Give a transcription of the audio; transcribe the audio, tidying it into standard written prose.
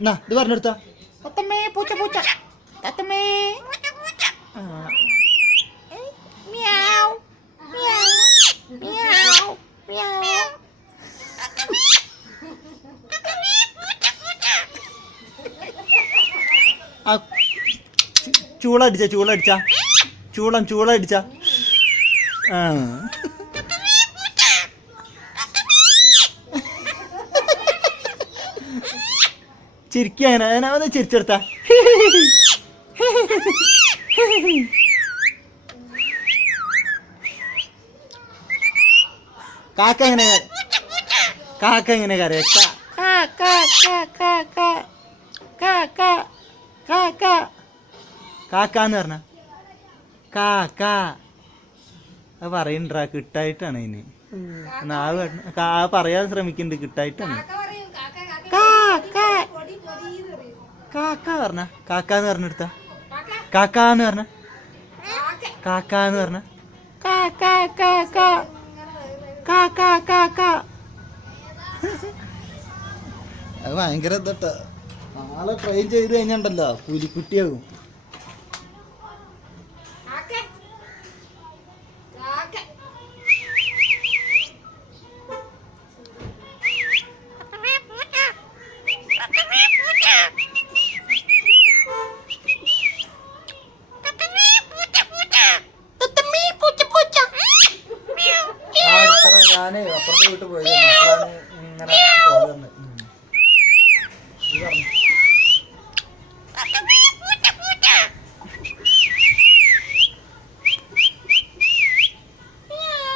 എന്നാ ഇത് പറഞ്ഞെടുത്ത തത്തമ്മേ പൂച്ച പൂച്ച തത്തമ്മേ മ്യാവ് മ്യാവ് മ്യാവ് മ്യാവ്. ചൂളടിച്ച ചൂളടിച്ച ആ ചിരിക്കുക അങ്ങനെ ഒന്ന് ചിരിച്ചെടുത്ത കാക്ക എങ്ങനെ കരയ കാക്കാന്ന് പറഞ്ഞ അത് പറയണ്ടാ കിട്ടായിട്ടാണ് അതിന് നാവ് പറയാൻ ശ്രമിക്കുന്നുണ്ട് കിട്ടായിട്ടാണ് കാക്ക പറഞ്ഞ കാക്കാന്ന് പറഞ്ഞെടുത്ത കാക്കാന്ന് പറഞ്ഞ അത് ഭയങ്കര ഇതട്ടാ നാളെ ട്രെയിൻ ചെയ്ത് കഴിഞ്ഞുണ്ടല്ലോ പുലിക്കുട്ടിയാകും. ഞാനേ അപ്പുറത്തെ വീട്ടിൽ പോയി ഇങ്ങനെ